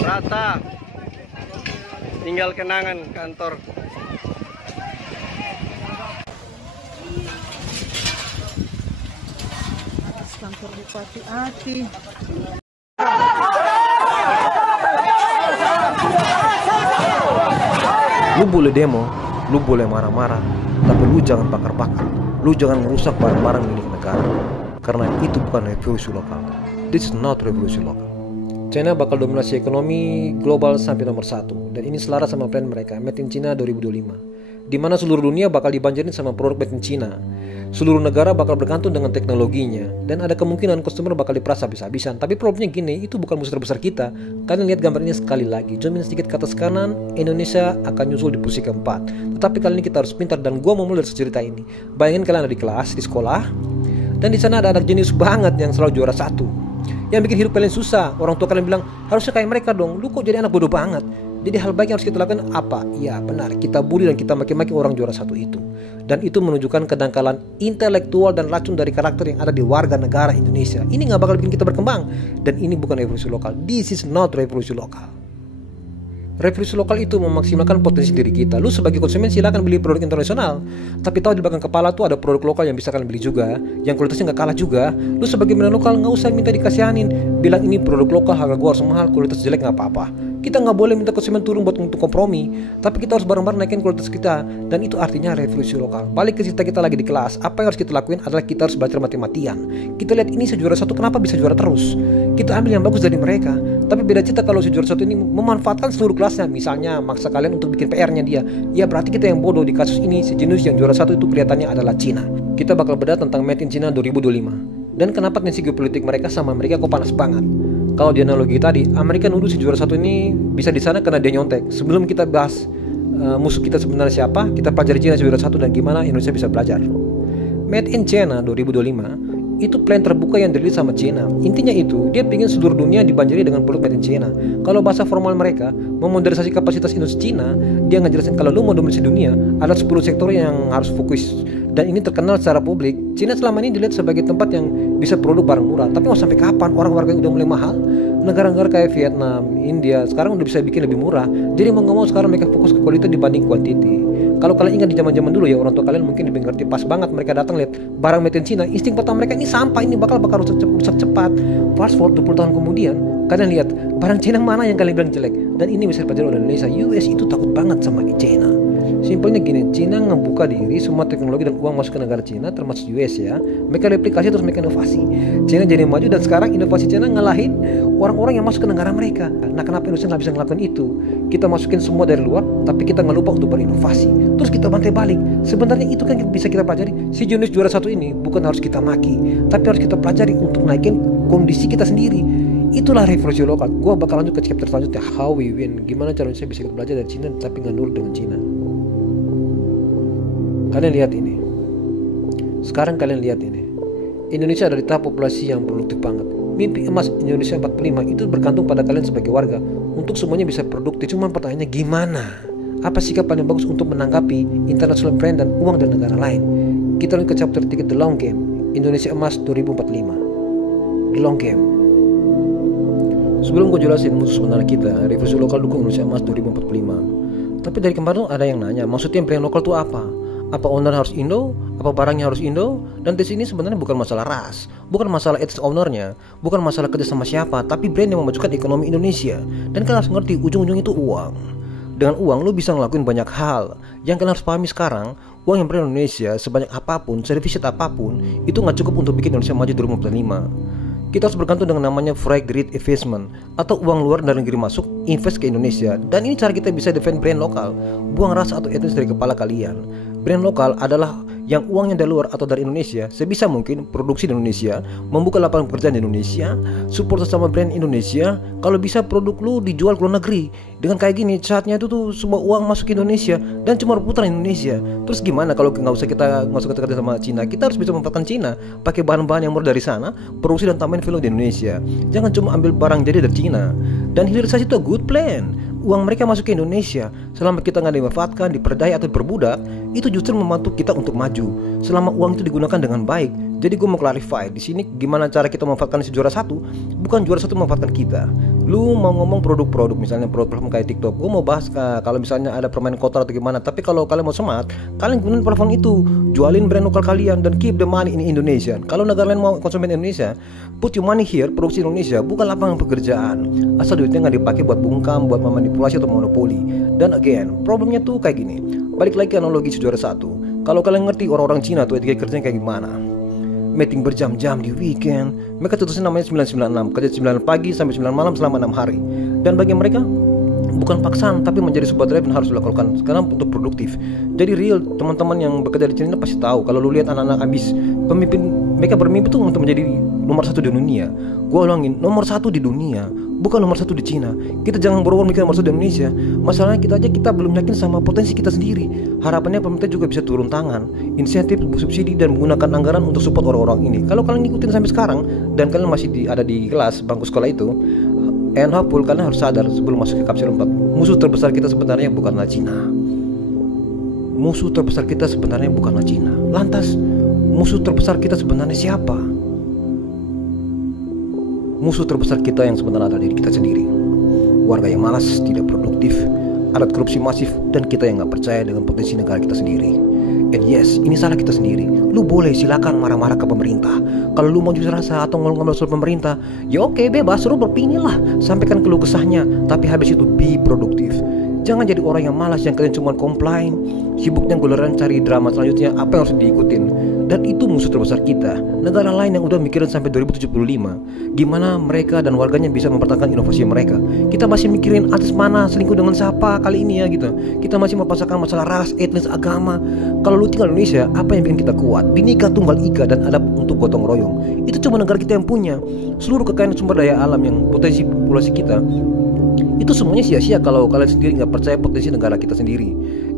rata. Tinggal kenangan kantor. Kantor Bupati Ati. Lu boleh demo, lu boleh marah-marah, tapi lu jangan bakar-bakar. Lu jangan merusak barang-barang milik negara. Karena itu bukan revolusi lokal. This is not revolusi lokal. China bakal dominasi ekonomi global sampai nomor 1. Dan ini selaras sama plan mereka, Made in China 2025. Di mana seluruh dunia bakal dibanjirin sama produk Made in China. Seluruh negara bakal bergantung dengan teknologinya. Dan ada kemungkinan customer bakal diperas habis-habisan. Tapi problemnya gini, itu bukan musuh terbesar kita. Kalian lihat gambar ini sekali lagi. Zoomin sedikit ke atas kanan, Indonesia akan nyusul di posisi keempat. Tetapi kali ini kita harus pintar, dan gua mau mulai dari cerita ini. Bayangin kalian ada di kelas, di sekolah, dan di sana ada anak jenius banget yang selalu juara 1. Yang bikin hidup kalian susah. Orang tua kalian bilang, harusnya kayak mereka dong. Lu kok jadi anak bodoh banget? Jadi hal baik yang harus kita lakukan apa? Ya benar, kita bully dan kita maki-maki orang juara 1 itu. Dan itu menunjukkan kedangkalan intelektual dan racun dari karakter yang ada di warga negara Indonesia. Ini gak bakal bikin kita berkembang. Dan ini bukan revolusi lokal. This is not revolusi lokal. Revolusi lokal itu memaksimalkan potensi diri kita. Lu sebagai konsumen silakan beli produk internasional, tapi tahu di belakang kepala tuh ada produk lokal yang bisa kalian beli juga, yang kualitasnya gak kalah juga. Lu sebagai brand lokal gak usah minta dikasihanin. Bilang ini produk lokal, harga gua harus mahal, kualitas jelek gak apa-apa. Kita nggak boleh minta konsumen turun buat untuk kompromi, tapi kita harus bareng-bareng naikin kualitas kita, dan itu artinya revolusi lokal. Balik ke cerita kita lagi di kelas, apa yang harus kita lakuin adalah kita harus belajar mati-matian. Kita lihat ini sejuara 1 kenapa bisa juara terus. Kita ambil yang bagus dari mereka, tapi beda cerita kalau sejuara 1 ini memanfaatkan seluruh kelasnya. Misalnya maksa kalian untuk bikin PR-nya dia, ya berarti kita yang bodoh. Di kasus ini sejenis yang juara 1 itu kelihatannya adalah Cina. Kita bakal bedah tentang Made in China 2025 dan kenapa tensi geopolitik mereka sama Amerika kok panas banget. Kalau di analogi tadi, Amerika nuduh si juara 1 ini bisa di sana karena dia nyontek. Sebelum kita bahas musuh kita sebenarnya siapa, kita pelajari China juara 1 dan gimana Indonesia bisa belajar. Made in China 2025 itu plan terbuka yang dirilis sama China. Intinya itu, dia ingin seluruh dunia dibanjiri dengan produk Made in China. Kalau bahasa formal mereka, memodernisasi kapasitas industri China, dia ngejelasin kalau lu mau dominasi dunia, ada 10 sektor yang harus fokus. Dan ini terkenal secara publik. China selama ini dilihat sebagai tempat yang bisa produk barang murah. Tapi mau sampai kapan orang warga udah mulai mahal? Negara-negara kayak Vietnam, India sekarang udah bisa bikin lebih murah. Jadi mau nggak mau sekarang mereka fokus ke kualitas dibanding kuantiti. Kalau kalian ingat di zaman-zaman dulu ya, orang tua kalian mungkin lebih ngerti. Pas banget mereka datang lihat barang made in China, insting pertama mereka ini sampah, ini bakal rusak cepat. Fast forward 20 tahun kemudian, kalian lihat barang China mana yang kalian bilang jelek. Dan ini bisa dipelajari oleh Indonesia. US itu takut banget sama China. Simpelnya gini, China ngebuka diri, semua teknologi dan uang masuk ke negara China, termasuk US ya. Mereka replikasi terus mereka inovasi. China jadi maju dan sekarang inovasi China ngalahin orang-orang yang masuk ke negara mereka. Nah kenapa Indonesia nggak bisa ngelakuin itu? Kita masukin semua dari luar, tapi kita nggak lupa untuk berinovasi. Terus kita bantai balik. Sebenarnya itu kan bisa kita pelajari. Si jenius juara 1 ini bukan harus kita maki, tapi harus kita pelajari untuk naikin kondisi kita sendiri. Itulah revolusi lokal. Gua bakal lanjut ke chapter selanjutnya, how we win. Gimana caranya saya bisa belajar dari China tapi nggak nurut dengan China. Kalian lihat ini. Sekarang kalian lihat ini. Indonesia ada di tahap populasi yang produktif banget. Mimpi emas Indonesia 45 itu bergantung pada kalian sebagai warga untuk semuanya bisa produktif. Cuma pertanyaannya gimana? Apa sikap paling bagus untuk menanggapi international brand dan uang dari negara lain? Kita lanjut ke chapter 3, The Long Game. Indonesia Emas 2045. The Long Game. Sebelum gue jelasin musuh sebenarnya kita, revolusi lokal dukung Indonesia Emas 2045. Tapi dari kemarin ada yang nanya, maksudnya brand lokal itu apa? Apa owner harus Indo? Apa barangnya harus Indo? Dan di sini sebenarnya bukan masalah ras, bukan masalah etis ownernya, bukan masalah kerja sama siapa, tapi brand yang memajukan ekonomi Indonesia. Dan kalian harus ngerti, ujung-ujung itu uang. Dengan uang lu bisa ngelakuin banyak hal. Yang kalian harus pahami sekarang, uang yang beredar di Indonesia sebanyak apapun, serviset apapun, itu nggak cukup untuk bikin Indonesia maju 2045. Kita harus bergantung dengan namanya foreign direct investment, atau uang luar dari negeri masuk invest ke Indonesia. Dan ini cara kita bisa defend brand lokal. Buang rasa atau etnis dari kepala kalian. Brand lokal adalah yang uangnya dari luar atau dari Indonesia, sebisa mungkin produksi di Indonesia, membuka lapangan pekerjaan di Indonesia, support sesama brand Indonesia. Kalau bisa produk lu dijual ke luar negeri. Dengan kayak gini, saatnya itu tuh semua uang masuk ke Indonesia dan cuma berputar di Indonesia. Terus gimana kalau nggak usah kerja sama Cina? Kita harus bisa memanfaatkan Cina, pakai bahan-bahan yang murah dari sana, produksi dan tambahin value di Indonesia. Jangan cuma ambil barang jadi dari Cina. Dan hilirisasi itu a good plan. Uang mereka masuk ke Indonesia, selama kita nggak dimanfaatkan, diperdaya atau diperbudak, itu justru membantu kita untuk maju. Selama uang itu digunakan dengan baik, Jadi gue mau clarify di sini gimana cara kita memanfaatkan si juara satu, bukan juara satu memanfaatkan kita. Lu mau ngomong produk-produk, misalnya produk-produk kayak TikTok, gue mau bahas kalau misalnya ada permainan kotor atau gimana. Tapi kalau kalian mau smart, kalian gunain platform itu, jualin brand lokal kalian dan keep the money in Indonesia. Kalau negara lain mau konsumen Indonesia, put your money here, produksi Indonesia, bukan lapangan pekerjaan. Asal duitnya nggak dipakai buat bungkam, buat memanipulasi atau monopoli. Dan again, problemnya tuh kayak gini. Balik lagi ke analogi si juara satu. Kalau kalian ngerti orang-orang Cina tuh etika kerjanya kayak gimana, meeting berjam-jam di weekend. Mereka tulisnya namanya 996, kerja 9 pagi sampai 9 malam selama 6 hari. Dan bagi mereka bukan paksaan, tapi menjadi sebuah drive yang harus dilakukan karena untuk produktif. Jadi real, teman-teman yang bekerja di China pasti tahu. Kalau lu lihat anak-anak ambis, pemimpin mereka bermimpi tuh untuk menjadi nomor 1 di dunia. Gua ulangin, nomor 1 di dunia, bukan nomor 1 di Cina. Kita jangan boro-boro mikir nomor 1 di Indonesia. Masalahnya kita belum yakin sama potensi kita sendiri. Harapannya pemerintah juga bisa turun tangan, insentif, subsidi, dan menggunakan anggaran untuk support orang-orang ini. Kalau kalian ngikutin sampai sekarang dan kalian masih ada di kelas bangku sekolah itu, and hopeful, kalian harus sadar sebelum masuk ke kapsul 4, musuh terbesar kita sebenarnya bukanlah Cina. Musuh terbesar kita sebenarnya bukanlah Cina. Lantas, musuh terbesar kita sebenarnya siapa? Musuh terbesar kita yang sebenarnya adalah diri kita sendiri. Warga yang malas, tidak produktif, alat korupsi masif, dan kita yang gak percaya dengan potensi negara kita sendiri. And yes, ini salah kita sendiri. Lu boleh silakan marah-marah ke pemerintah. Kalau lu mau jujur rasa atau ngomong-ngomong soal pemerintah, ya oke, bebas, lu berpikir lah. Sampaikan keluh kesahnya, tapi habis itu be produktif. Jangan jadi orang yang malas yang kalian cuma komplain, sibuknya goleran cari drama selanjutnya apa yang harus diikutin. Dan itu musuh terbesar kita. Negara lain yang udah mikirin sampai 2075 gimana mereka dan warganya bisa mempertahankan inovasi mereka. Kita masih mikirin artis mana, selingkuh dengan siapa kali ini ya gitu. Kita masih mempermasalahkan masalah ras, etnis, agama. Kalau lu tinggal di Indonesia, apa yang bikin kita kuat? Binika Tunggal Ika dan adab untuk gotong royong. Itu cuma negara kita yang punya. Seluruh kekayaan sumber daya alam yang potensi populasi kita, itu semuanya sia-sia kalau kalian sendiri nggak percaya potensi negara kita sendiri.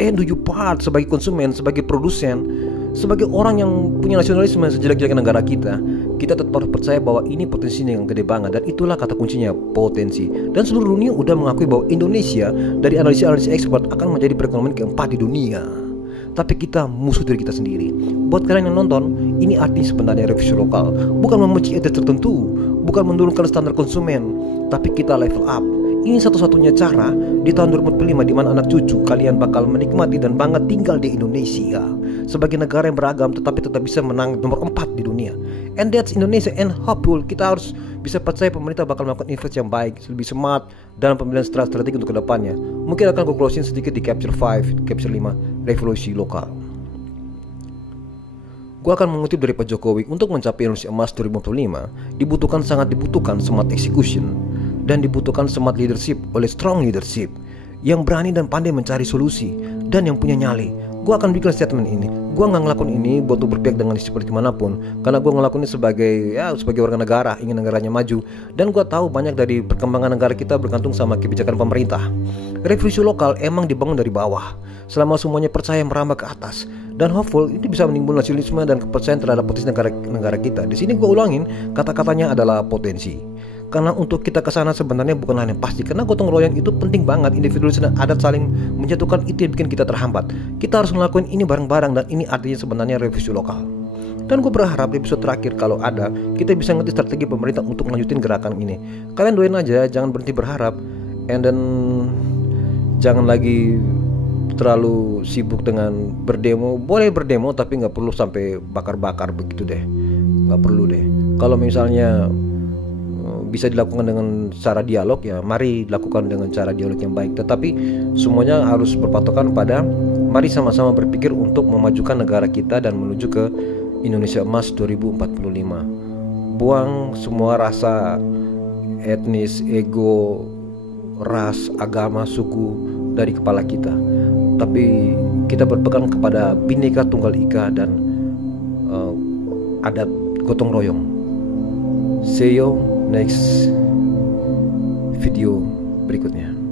And do you part sebagai konsumen, sebagai produsen, sebagai orang yang punya nasionalisme sejelek-jeleknya negara kita tetap harus percaya bahwa ini potensinya yang gede banget. Dan itulah kata kuncinya, potensi. Dan seluruh dunia udah mengakui bahwa Indonesia dari analisis ekspor akan menjadi perekonomian keempat di dunia. Tapi kita musuh diri kita sendiri. Buat kalian yang nonton, ini arti sebenarnya revisi lokal. Bukan membenci etnis tertentu, bukan menurunkan standar konsumen, tapi kita level up. Ini satu-satunya cara di tahun 2045 di mana anak cucu kalian bakal menikmati dan bangga tinggal di Indonesia sebagai negara yang beragam tetapi tetap bisa menang nomor 4 di dunia. And that's Indonesia, and hopeful. Kita harus bisa percaya pemerintah bakal melakukan investasi yang baik, lebih smart dalam pemilihan strategi untuk kedepannya. Mungkin akan gue closing sedikit di Capture 5, Capture 5, revolusi lokal. Gue akan mengutip dari Pak Jokowi, untuk mencapai Indonesia Emas 2045 sangat dibutuhkan smart execution dan dibutuhkan smart leadership oleh strong leadership yang berani dan pandai mencari solusi dan yang punya nyali. Gue akan bikin statement ini. Gue nggak ngelakuin ini buat berpihak dengan seperti manapun, karena gue ngelakuin ini sebagai warga negara, ingin negaranya maju. Dan gue tahu banyak dari perkembangan negara kita bergantung sama kebijakan pemerintah. Revolusi lokal emang dibangun dari bawah. Selama semuanya percaya merambah ke atas dan hopeful, ini bisa menimbulkan nasionalisme dan kepercayaan terhadap potensi negara kita. Di sini gue ulangin, kata-katanya adalah potensi. Karena untuk kita ke sana sebenarnya bukan hal yang pasti, karena gotong royong itu penting banget. Individualis dan adat saling menjatuhkan, itu yang bikin kita terhambat. Kita harus ngelakuin ini bareng-bareng, dan ini artinya sebenarnya revisi lokal. Dan gue berharap di episode terakhir kalau ada, kita bisa ngerti strategi pemerintah untuk melanjutin gerakan ini. Kalian doain aja, jangan berhenti berharap. And then jangan lagi terlalu sibuk dengan berdemo. Boleh berdemo tapi gak perlu sampai bakar-bakar begitu deh. Gak perlu deh. Kalau misalnya bisa dilakukan dengan cara dialog, ya mari dilakukan dengan cara dialog yang baik. Tetapi semuanya harus berpatokan pada mari sama-sama berpikir untuk memajukan negara kita dan menuju ke Indonesia Emas 2045. Buang semua rasa etnis, ego, ras, agama, suku dari kepala kita. Tapi kita berpegang kepada Bhinneka Tunggal Ika dan adat gotong royong. See you next video berikutnya.